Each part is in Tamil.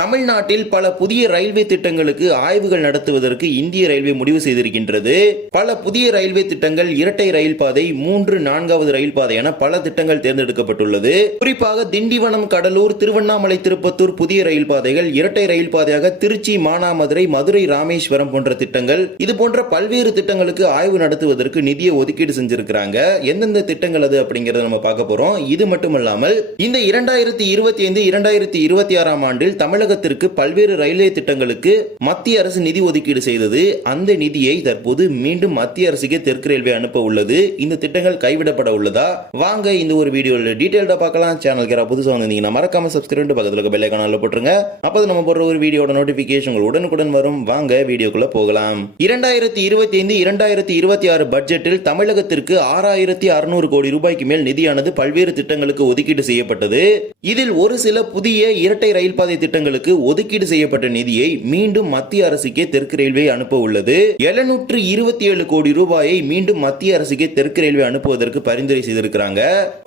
தமிழ்நாட்டில் பல புதிய ரயில்வே திட்டங்களுக்கு ஆய்வுகள் நடத்துவதற்கு இந்திய ரயில்வே முடிவு செய்திருக்கின்றது. பல புதிய ரயில்வே திட்டங்கள் இரட்டை ரயில் பாதை மூன்று நான்காவது ரயில் பாதை என பல திட்டங்கள் தேர்ந்தெடுக்கப்பட்டுள்ளது. குறிப்பாக திண்டிவனம் கடலூர் திருவண்ணாமலை திருப்பத்தூர் புதிய ரயில் பாதைகள் இரட்டை ரயில் பாதையாக திருச்சி மானாமதுரை மதுரை ராமேஸ்வரம் போன்ற திட்டங்கள் இது போன்ற பல்வேறு திட்டங்களுக்கு ஆய்வு நடத்துவதற்கு நிதியை ஒதுக்கீடு செஞ்சிருக்கிறாங்க. எந்தெந்த திட்டங்கள் அது அப்படிங்கறத நம்ம பார்க்க போறோம். இது மட்டுமல்லாமல் இந்த இரண்டாயிரத்தி இருபத்தி ஐந்து இரண்டாயிரத்தி இருபத்தி ஆறாம் ஆண்டில் தமிழக தமிழகத்திற்கு பல்வேறு ரயில்வே திட்டங்களுக்கு மத்திய அரசு நிதி ஒதுக்கீடு செய்தது. அந்த நிதியை தற்போது மீண்டும் மத்திய அரசுக்கே தெற்கு ரயில்வே அனுப்ப உள்ளது. இந்த திட்டங்கள் கைவிடப்பட உள்ளதா? வாங்க இந்த ஒரு வீடியோல டீடைல்டா பார்க்கலாம். சேனலுக்கு யாராவது புதுசாக வந்திருந்தீங்கன்னா மறக்காம சப்ஸ்கிரைப் பக்கத்தில் இருக்க பெல் ஐக்கான போட்டுருங்க. அப்போ நம்ம போடுற ஒரு வீடியோட நோட்டிபிகேஷன் உங்களுக்கு உடனுக்குடன் வரும். வாங்க வீடியோக்குள்ள போகலாம். இரண்டாயிரத்தி இருபத்தி ஐந்து இரண்டாயிரத்தி இருபத்தி ஆறு பட்ஜெட்டில் தமிழகத்திற்கு ஆறாயிரத்தி அறுநூறு கோடி ரூபாய்க்கு மேல் நிதியானது பல்வேறு திட்டங்களுக்கு ஒதுக்கீடு செய்யப்பட்டது. இதில் ஒரு சில புதிய இரட்டை ரயில் பாதை திட்டங்களுக்கு ஒதுக்கீடு செய்யப்பட்ட நிதியை மீண்டும் மத்திய அரசுக்கே தெற்கு ரயில்வே அனுப்ப உள்ளது. எழுநூற்று இருபத்தி ஏழு கோடி ரூபாயை மீண்டும் மத்திய அரசுக்கே தெற்கு ரயில்வே அனுப்புவதற்கு பரிந்துரை செய்திருக்கிறாங்க.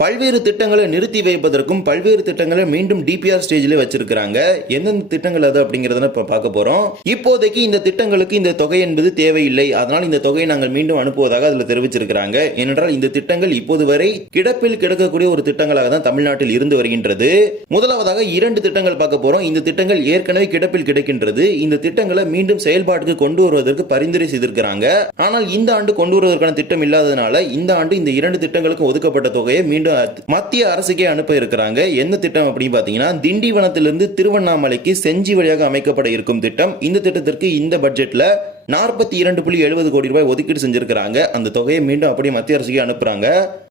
பல்வேறு திட்டங்களை நிறுத்தி வைப்பதற்கும் பல்வேறு திட்டங்களை மீண்டும் டிபிஆர் ஸ்டேஜில் வச்சிருக்கிறாங்க. எந்தெந்த திட்டங்கள் அது அப்படிங்கறத பார்க்க போறோம். இப்போதைக்கு இந்த திட்டங்களுக்கு இந்த தொகை என்பது தேவையில்லை. அதனால் இந்த தொகையை நாங்கள் மீண்டும் அனுப்புவதாக அதில் தெரிவிச்சிருக்கிறாங்க. ஏனென்றால் இந்த திட்டங்கள் இப்போது வரை கிடப்பில் கிடக்கக்கூடிய ஒரு திட்டங்களாக தான் தமிழ்நாட்டில் இருந்து வருகின்றது. முதலாவதாக இரண்டு திட்டங்கள் பார்க்க போறோம். இந்த திட்டங்கள் ஏற்கனவே கிடப்பில் கிடைக்கின்றது. இந்த திட்டங்களை மீண்டும் செயல்பாட்டுக்கு கொண்டு வருவதற்கு பரிந்துரை செய்திருக்கிறாங்க. ஆனால் இந்த ஆண்டு கொண்டு வருவதற்கான திட்டம் இல்லாததுனால இந்த ஆண்டு இந்த இரண்டு திட்டங்களுக்கும் ஒதுக்கப்பட்ட தொகையை மீண்டும் மத்திய அரசுக்கே அனுப்ப இருக்கிறாங்க. என்ன திட்டம் அப்படின்னு பாத்தீங்கன்னா திண்டிவனத்திலிருந்து திருவண்ணாமலைக்கு செஞ்சி வழியாக அமைக்கப்பட இருக்கும் திட்டம். இந்த திட்டத்திற்கு இந்த பட்ஜெட்ல நாற்பத்தி இரண்டு புள்ளி எழுபது கோடி ரூபாய் ஒதுக்கீடு செஞ்சிருக்கிறாங்க. அந்த தொகையை மீண்டும் அப்படியே மத்திய அரசுக்கு அனுப்புறாங்க.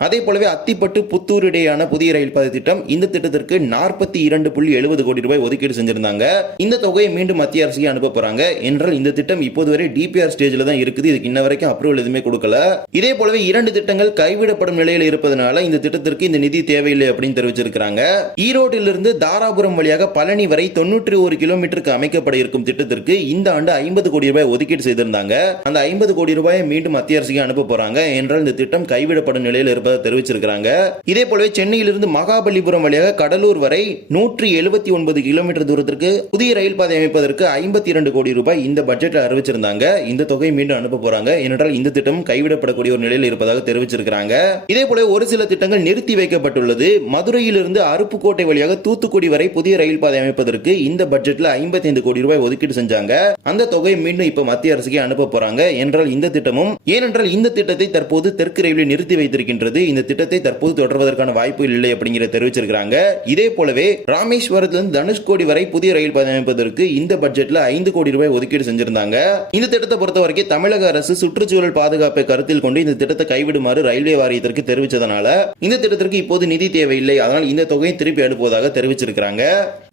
அதே போலவே அத்திப்பட்டு புத்தூர் இடையான புதிய ரயில் பாதை திட்டம் இந்த திட்டத்திற்கு நாற்பத்தி இரண்டு புள்ளி எழுபது கோடி ரூபாய் ஒதுக்கீடு செஞ்சிருந்தாங்க. இந்த தொகையை மீண்டும் மத்திய அரசுக்கு அனுப்ப போறாங்க. என்றால் இந்த திட்டம் இப்போது வரை டிபிஆர் ஸ்டேஜ்ல தான் இருக்குது. இதுக்கு இன்ன வரைக்கும் அப்ரூவல் எதுவுமே கொடுக்கல. இதே போலவே இரண்டு திட்டங்கள் கைவிடப்படும் நிலையில் இருப்பதனால இந்த திட்டத்திற்கு இந்த நிதி தேவையில்லை அப்படின்னு தெரிவிச்சிருக்கிறாங்க. ஈரோட்டிலிருந்து தாராபுரம் வழியாக பழனி வரை தொண்ணூற்றி ஒரு கிலோமீட்டருக்கு அமைக்கப்பட இருக்கும் திட்டத்திற்கு இந்த ஆண்டு ஐம்பது கோடி ரூபாய் ஒதுக்கீடு செய்திருந்தாங்க. அந்த ஐம்பது கோடி ரூபாயை மீண்டும் மத்திய அரசுக்கு அனுப்ப போறாங்க. என்றால் இந்த திட்டம் கைவிடப்படும் நிலையில் இருப்பதாக தெரிவிச்சிருக்கிறாங்க. இதே போலவே சென்னையிலிருந்து மகாபலிபுரம் வழியாக கடலூர் வரை நூற்றி எழுபத்தி ஒன்பது கிலோமீட்டர் தூரத்திற்கு புதிய ரயில் பாதை அமைப்பதற்கு ஐம்பத்தி இரண்டு கோடி ரூபாய் இந்த பட்ஜெட்டில் அறிவிச்சிருந்தாங்க. இந்த தொகை மீண்டும் அனுப்ப போறாங்க. ஏனென்றால் இந்த திட்டம் கைவிடப்படக்கூடிய ஒரு நிலையில் இருப்பதாக தெரிவிச்சிருக்கிறாங்க. இதே போல ஒரு சில திட்டங்கள் நிறுத்தி வைக்கப்பட்டுள்ளது. மதுரையிலிருந்து அருப்புக்கோட்டை வழியாக தூத்துக்குடி வரை புதிய ரயில் பாதை அமைப்பதற்கு இந்த பட்ஜெட்ல 55 கோடி ரூபாய் ஒதுக்கீடு செஞ்சாங்க. அந்த தொகை மீண்டும் இப்ப மத்திய அரசுக்கே அனுப்ப போறாங்க. என்றால் இந்த திட்டமும் ஏனென்றால் இந்த திட்டத்தை தற்போது தெற்கு ரயில்வே நிறுத்தி வைத்திருக்கின்றது. இந்த திட்டத்தை தற்போது தொடர்வதற்கான வாய்ப்பு இல்லை அப்படிங்கிற தெரிவிச்சிருக்கிறாங்க. இதே போலவே ராமேஸ்வரத்திலிருந்து தனுஷ்கோடி வரை புதிய ரயில் பாதை அமைப்பதற்கு இந்த பட்ஜெட்ல ஐந்து கோடி ரூபாய் ஒதுக்கீடு செஞ்சிருந்தாங்க. இந்த திட்டத்தை பொறுத்த வரைக்கும் தமிழக அரசு சுற்றுச்சூழல் பாதுகாப்பை கருத்தில் கொண்டு இந்த திட்டத்தை கைவிடுமாறு ரயில்வே வாரியத்திற்கு தெரிவித்ததனால இந்த திட்டத்திற்கு இப்போது நிதி தேவையில்லை. அதனால் இந்த தொகையை திருப்பி அனுப்புவதாக தெரிவிச்சிருக்கிறாங்க.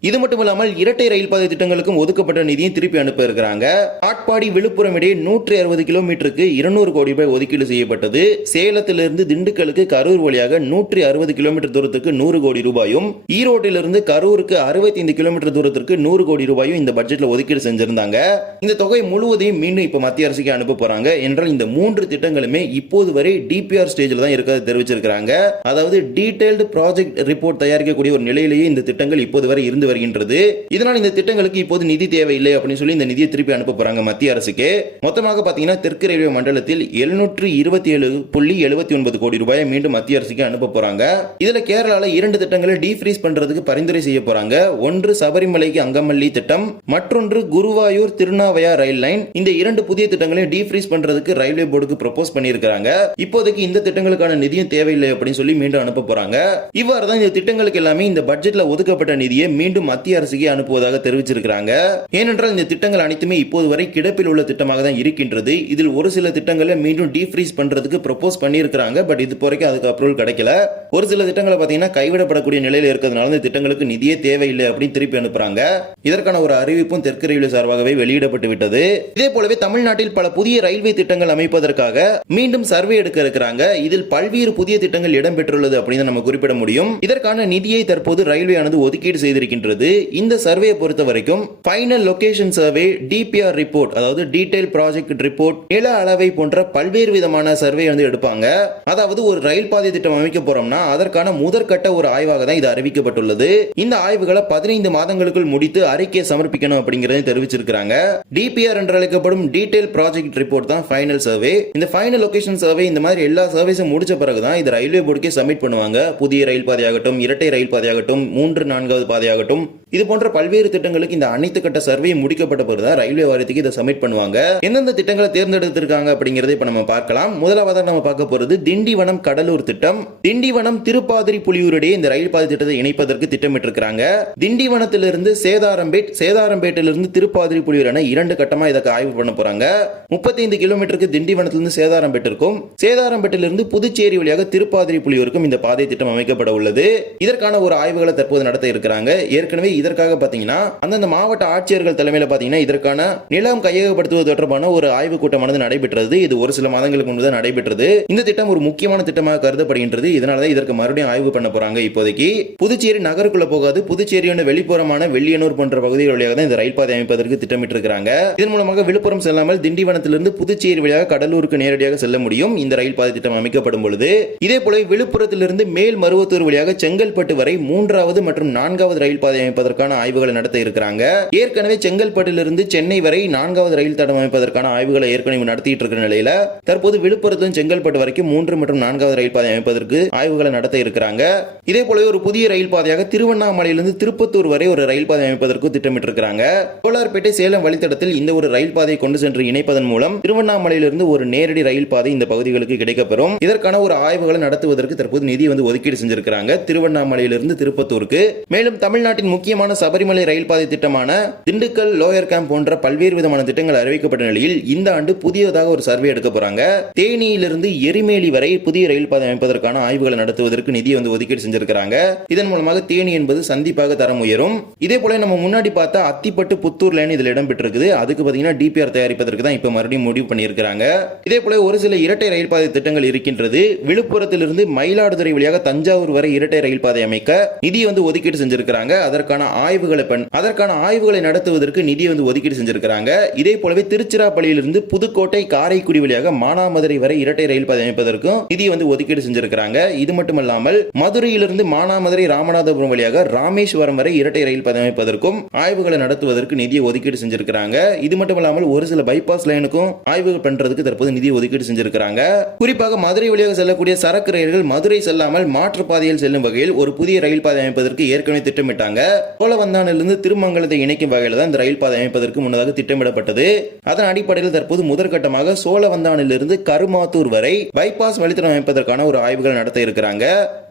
இது மட்டும் இல்லாமல் இரட்டை ரயில் பாதை திட்டங்களுக்கும் ஒதுக்கப்பட்ட நிதியும் திருப்பி அனுப்ப இருக்கிறாங்க. காட்பாடி விழு விழுப்புரம் இடையே நூற்றி அறுபது கிலோமீட்டருக்கு இருநூறு கோடி ரூபாய் ஒதுக்கீடு செய்யப்பட்டது. சேலத்திலிருந்து திண்டுக்கலுக்கு கரூர் வழியாக நூற்றி அறுபது கிலோமீட்டர் தூரத்துக்கு நூறு கோடி ரூபாயும் ஈரோட்டிலிருந்து கரூருக்கு அறுபத்தி ஐந்து கிலோமீட்டர் தூரத்திற்கு நூறு கோடி ரூபாயும் இந்த பட்ஜெட்ல ஒதுக்கீடு செஞ்சிருந்தாங்க. இந்த தொகை முழுவதையும் மீண்டும் இப்ப மத்திய அரசுக்கு அனுப்ப போறாங்க. என்றால் இந்த மூன்று திட்டங்களுமே இப்போது வரை டிபிஆர் ஸ்டேஜில் தான் இருக்கிறத தெரிவிச்சிருக்கிறாங்க. அதாவது டீடைல்டு ப்ராஜெக்ட் ரிப்போர்ட் தயாரிக்கக்கூடிய ஒரு நிலையிலேயே இந்த திட்டங்கள் இப்போது வரை இருந்து வருகின்றது. இதனால் இந்த திட்டங்களுக்கு இப்போது நிதி தேவையில்லை அப்படின்னு சொல்லி இந்த நிதியை திருப்பி அனுப்ப போறாங்க மத்திய அரசுக்கு. மொத்தமாக பாத்தீங்கன்னா தெற்கு ரயில்வே மண்டலத்தில் எழுநூற்று இருபத்தி ஏழு புள்ளி எழுபத்தி ஒன்பது கோடி ரூபாயை மீண்டும் மத்திய அரசுக்கு அனுப்ப போறாங்க. இதுல கேரளால இரண்டு திட்டங்களை டீஃப்ரீஸ் பண்றதுக்கு பரிந்துரை செய்ய போறாங்க. ஒன்று சபரிமலைக்கு அங்கமல்லி திட்டம் மற்றொன்று குருவாயூர் திருநாவையா ரயில் லைன். இந்த இரண்டு புதிய திட்டங்களையும் டீஃப்ரீஸ் பண்றதுக்கு ரயில்வே போர்டுக்கு ப்ரொபோஸ் பண்ணியிருக்காங்க இப்போதைக்கு இந்த திட்டங்களுக்கான நிதியும் தேவையில்லை அப்படின்னு சொல்லி மீண்டும் அனுப்ப போறாங்க. இவ்வாறு தான் இந்த திட்டங்களுக்கு எல்லாமே இந்த பட்ஜெட்ல ஒதுக்கப்பட்ட நிதியை மீண்டும் மத்திய அரசுக்கே அனுப்புவதாக தெரிவிச்சிருக்கிறாங்க. ஏனென்றால் இந்த திட்டங்கள் அனைத்துமே இப்போது வரை கிடப்பில் உள்ள திட்டமாக தான் இருக்கின்றது. இதில் ஒரு சில திட்டங்களை மீண்டும் டீஃப்ரீஸ் பண்றதுக்கு ப்ரொபோஸ் பண்ணியிருக்கிறாங்க. பட் இது வரைக்கும் அதுக்கு அப்ரூவல் கிடைக்கல. ஒரு சில திட்டங்களை பார்த்தீங்கன்னா கைவிடப்படக்கூடிய நிலையில் இருக்கிறதுனால இந்த திட்டங்களுக்கு நிதியே தேவையில்லை அப்படின்னு திருப்பி அனுப்புறாங்க. இதற்கான ஒரு அறிவிப்பும் தெற்கு ரயில்வே சார்பாகவே வெளியிடப்பட்டு விட்டது. இதே போலவே தமிழ்நாட்டில் பல புதிய ரயில்வே திட்டங்கள் அமைப்பதற்காக மீண்டும் சர்வே எடுக்க இருக்கிறாங்க. இதில் பல்வேறு புதிய திட்டங்கள் இடம்பெற்றுள்ளது அப்படின்னு நம்ம குறிப்பிட முடியும். இதற்கான நிதியை தற்போது ரயில்வே ஆனது ஒதுக்கீடு செய்திருக்கின்றது. இந்த சர்வே பொறுத்த வரைக்கும் final location survey DPR report அதாவது டீடைல் ப்ராஜெக்ட் ரிப்போர்ட் நில அளவை போன்ற பல்வேறு விதமான சர்வே வந்து எடுப்பாங்க. அதாவது ஒரு ரயில் பாதை திட்டம் அமைக்க போறோம்னா அதற்கான முதற்கட்ட ஒரு ஆய்வாக தான் இது அறிவிக்கப்பட்டுள்ளது. இந்த ஆய்வுகளை பதினைந்து மாதங்களுக்குள் முடித்து அறிக்கையை சமர்ப்பிக்கணும் அப்படிங்கறதை தெரிவிச்சிருக்காங்க டிபிஆர் என்று அழைக்கப்படும் டீடைல் ப்ராஜெக்ட் ரிப்போர்ட் தான் ஃபைனல் சர்வே இந்த ஃபைனல் லொகேஷன் சர்வே இந்த மாதிரி எல்லா சர்வேஸும் முடிச்ச பிறகு தான் இது ரயில்வே போர்டுக்கே சப்மிட் பண்ணுவாங்க. புதிய ரயில் பாதையாகட்டும் இரட்டை ரயில் பாதையாகட்டும் மூன்று நான்காவது பாதையாகட்டும் இது போன்ற பல்வேறு திட்டங்களுக்கு இந்த அனைத்து கட்ட சர்வே முடிக்கப்பட்ட பிறகு தான் ரயில்வே வாரியத்துக்கு இதை சப்மிட் பண்ணுவாங்க. சொல்லுவாங்க. எந்தெந்த திட்டங்களை தேர்ந்தெடுத்திருக்காங்க அப்படிங்கறத இப்ப நம்ம பார்க்கலாம். முதலாவதாக நம்ம பார்க்க போறது திண்டிவனம் கடலூர் திட்டம். திண்டிவனம் திருப்பாதிரி புலியூரிடையே இந்த ரயில் பாதை திட்டத்தை இணைப்பதற்கு திட்டமிட்டிருக்கிறாங்க. திண்டிவனத்திலிருந்து சேதாரம்பேட் சேதாரம்பேட்டிலிருந்து திருப்பாதிரி புலியூர் என இரண்டு கட்டமா இதற்கு ஆய்வு பண்ண போறாங்க. முப்பத்தி ஐந்து கிலோமீட்டருக்கு திண்டிவனத்திலிருந்து சேதாரம்பேட்டிற்கும் சேதாரம்பேட்டிலிருந்து புதுச்சேரி வழியாக திருப்பாதிரி புலியூருக்கும் இந்த பாதை திட்டம் அமைக்கப்பட உள்ளது. இதற்கான ஒரு ஆய்வுகளை தற்போது நடத்த இருக்கிறாங்க. ஏற்கனவே இதற்காக பாத்தீங்கன்னா அந்தந்த மாவட்ட ஆட்சியர்கள் தலைமையில் பாத்தீங்கன்னா இதற்கான நிலம் கையகப்படுத்துவது தொடர்பான ஒரு ஆய்வுக் கூட்டமானது நடைபெற்றது. இது ஒரு சில மாதங்களுக்கு முன்பு தான் நடைபெற்றது. இந்த திட்டம் ஒரு முக்கியமான திட்டமாக கருதப்படுகின்றது. இதனாலதான் இதற்கு மறுபடியும் ஆய்வு பண்ண போறாங்க இப்போதைக்கு. புதுச்சேரி நகருக்குள்ள போகாது. புதுச்சேரியோட வெளிப்புறமான வெள்ளியனூர் போன்ற பகுதிகள் வழியாக தான் இந்த ரயில் பாதை அமைப்பதற்கு திட்டமிட்டிருக்கிறாங்க. இதன் மூலமாக விழுப்புரம் செல்லாமல் திண்டிவனத்திலிருந்து புதுச்சேரி வழியாக கடலூருக்கு நேரடியாக செல்ல முடியும். இந்த ரயில் பாதை திட்டம் அமைக்கப்படும் பொழுது இதே போல விழுப்புரத்திலிருந்து மேல் மருவத்தூர் வழியாக செங்கல்பட்டு வரை மூன்றாவது மற்றும் நான்காவது ரயில் பாதை அமைப்பதற்கான ஆய்வுகளை நடத்த இருக்கிறாங்க. ஏற்கனவே செங்கல்பட்டிலிருந்து சென்னை வரை நான்காவது ரயில் தடம் அமைப்பதற்கான ஆய்வுகளை ஏற்கனவே நடத்திட்டு இருக்கிற நிலையில தற்போது விழுப்புரத்தும் செங்கல்பட்டு வரைக்கும் மூன்று மற்றும் நான்காவது ரயில் பாதை அமைப்பதற்கு ஆய்வுகளை நடத்த இருக்கிறாங்க. இதே போலவே ஒரு புதிய ரயில் பாதையாக திருவண்ணாமலையிலிருந்து திருப்பத்தூர் வரை ஒரு ரயில் பாதை அமைப்பதற்கு திட்டமிட்டிருக்கிறாங்க. கோலார்பேட்டை சேலம் வழித்தடத்தில் இந்த ஒரு ரயில் பாதையை கொண்டு சென்று இணைப்பதன் மூலம் திருவண்ணாமலையிலிருந்து ஒரு நேரடி ரயில் பாதை இந்த பகுதிகளுக்கு கிடைக்கப்பெறும். இதற்கான ஒரு ஆய்வுகளை நடத்துவதற்கு தற்போது நிதி வந்து ஒதுக்கீடு செஞ்சிருக்கிறாங்க திருவண்ணாமலையிலிருந்து திருப்பத்தூருக்கு. மேலும் தமிழ்நாட்டின் முக்கியமான சபரிமலை ரயில் பாதை திட்டமான திண்டுக்கல் லோயர் கேம்ப் போன்ற பல்வேறு விதமான திட்டங்கள் அறிவிக்கப்பட்ட நிலையில் இந்த ஆண்டு புதியதாக ஒரு சர்வே எடுக்க போறாங்க. தேனியிலிருந்து எரிமேலி வரை புதிய ரயில் பாதை அமைப்பதற்கான ஆய்வுகளை நடத்துவதற்கு நிதி வந்து ஒதுக்கீடு செஞ்சிருக்கிறாங்க. இதன் மூலமாக தேனி என்பது சந்திப்பாக தரம் உயரும். இதே போல நம்ம முன்னாடி பார்த்தா அத்திப்பட்டு புத்தூர் லைன் இதில் இடம் பெற்றிருக்குது. அதுக்கு பாத்தீங்கன்னா டிபிஆர் தயாரிப்பதற்கு தான் இப்ப மறுபடியும் முடிவு பண்ணியிருக்கிறாங்க. இதே போல ஒரு சில இரட்டை ரயில் பாதை திட்டங்கள் இருக்கின்றது. விழுப்புரத்திலிருந்து மயிலாடுதுறை வழியாக தஞ்சாவூர் வரை இரட்டை ரயில் பாதை அமைக்க நிதி வந்து ஒதுக்கீடு செஞ்சிருக்கிறாங்க. அதற்கான ஆய்வுகளை அதற்கான ஆய்வுகளை நடத்துவதற்கு நிதி வந்து ஒதுக்கீடு செஞ்சிருக்கிறாங்க. இதே போலவே திருச்சிராப்பள்ளியிலிருந்து புதுக்கோட்டை காரைக்குடி வழியாக மானாமதுரை வரை இரட்டை ரயில் பாதை அமைப்பதற்கும் நிதி வந்து ஒதுக்கீடு செஞ்சிருக்கிறாங்க. இது மட்டுமல்லாமல் மதுரையிலிருந்து மானாமதுரை ராமநாதபுரம் வழியாக ராமேஸ்வரம் வரை இரட்டை ரயில் பாதை அமைப்பதற்கும் ஆய்வுகளை நடத்துவதற்கு நிதியை ஒதுக்கீடு செஞ்சிருக்கிறாங்க. இது மட்டுமல்லாமல் ஒரு சில பைபாஸ் லைனுக்கும் ஆய்வுகள் பண்றதுக்கு தற்போது நிதி ஒதுக்கீடு செஞ்சிருக்கிறாங்க. குறிப்பாக மதுரை வழியாக செல்லக்கூடிய சரக்கு ரயில்கள் மதுரை செல்லாமல் மாற்று பாதையில் செல்லும் வகையில் ஒரு புதிய ரயில் பாதை அமைப்பதற்கு ஏற்கனவே திட்டமிட்டாங்க. கோலவந்தானிலிருந்து திருமங்கலத்தை இணைக்கும் வகையில் தான் இந்த ரயில் பாதை அமைப்பதற்கு முன்னதாக திட்டமிடப்பட்டது. அதன் அடிப்படையில் தற்போது முதற்கட்டமாக சோழவந்தானிலிருந்து கருமாத்தூர் வரை பைபாஸ் வழித்தடம் அமைப்பதற்கான ஒரு ஆய்வுகள் நடத்த இருக்கிறாங்க.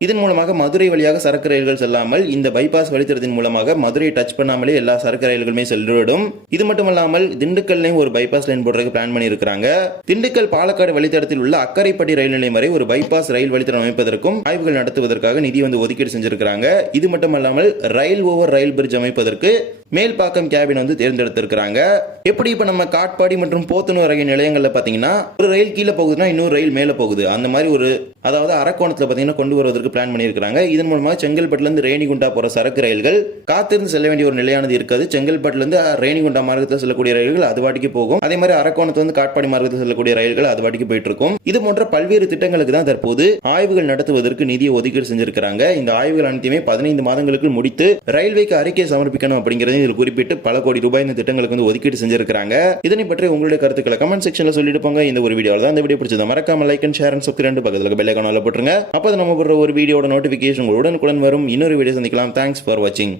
இதன் மூலமாக மதுரை வழியாக சரக்கு ரயில்கள் செல்லாமல் இந்த பைபாஸ் வழித்தடத்தின் மூலமாக மதுரையை டச் பண்ணாமலே எல்லா சரக்கு ரயில்களுமே சென்றுவிடும். இது மட்டுமல்லாமல் திண்டுக்கல்லையும் ஒரு பைபாஸ் லைன் போடுறதுக்கு பிளான் பண்ணியிருக்காங்க திண்டுக்கல் பாலக்காடு வழித்தடத்தில் உள்ள அக்கரைப்பட்டி ரயில் நிலையம் வரை ஒரு பைபாஸ் ரயில் வழித்தடம் அமைப்பதற்கும் ஆய்வுகள் நடத்துவதற்காக நிதி வந்து ஒதுக்கீடு செஞ்சிருக்கிறாங்க. இது மட்டுமல்லாமல் ரயில் ஓவர் ரயில் பிரிட்ஜ் அமைப்பதற்கு மேல்பாக்கம் கேபின் வந்து தேர்ந்தெடுத்திருக்கிறாங்க. எப்படி இப்ப நம்ம காட்பாடி மற்றும் போத்தனூர் ரயில் நிலையங்கள்ல பாத்தீங்கன்னா ஒரு ரயில் கீழே போகுதுன்னா இன்னொரு ரயில் மேல போகுது. அந்த மாதிரி ஒரு அதாவது அரக்கோணத்துல பாத்தீங்கன்னா கொண்டு வருவதற்கு பிளான் பண்ணியிருக்கிறாங்க. இதன் மூலமாக செங்கல்பட்டுல இருந்து ரேணிகுண்டா போற சரக்கு ரயில்கள் காத்திருந்து செல்ல வேண்டிய ஒரு நிலையானது இருக்காது. செங்கல்பட்டுல இருந்து ரேணிகுண்டா மார்க்கத்தில் செல்லக்கூடிய ரயில்கள் அது வாட்டிக்கு போகும். அதே மாதிரி அரக்கோணத்துல இருந்து காட்பாடி மார்க்கத்தில் செல்லக்கூடிய ரயில்கள் அது வாட்டிக்கு போயிட்டு இருக்கும். இது போன்ற பல்வேறு திட்டங்களுக்கு தான் தற்போது ஆய்வுகள் நடத்துவதற்கு நிதியை ஒதுக்கீடு செஞ்சிருக்கிறாங்க. இந்த ஆய்வுகள் அனைத்தையுமே பதினைந்து மாதங்களுக்கு முடித்து ரயில்வேக்கு அறிக்கை சமர்ப்பிக்கணும் அப்படிங்கிறது அப்படிங்கறதையும் இதில் குறிப்பிட்டு பல கோடி ரூபாய் இந்த திட்டங்களுக்கு வந்து ஒதுக்கீடு செஞ்சிருக்காங்க இதனை பற்றி உங்களுடைய கருத்துக்களை கமெண்ட் செக்ஷன்ல சொல்லிட்டு போங்க. இந்த ஒரு வீடியோவில் தான் இந்த வீடியோ பிடிச்சது மறக்காம like and share and subscribe பக்கத்தில் பெல் ஐக்கான போட்டுருங்க. அப்போ நம்ம போடுற ஒரு வீடியோட நோட்டிஃபிகேஷன் உடனுக்குடன் வரும். இன்னொரு வீடியோ சந்திக்கலாம். தேங்க்ஸ் ஃபார் வாட்சிங்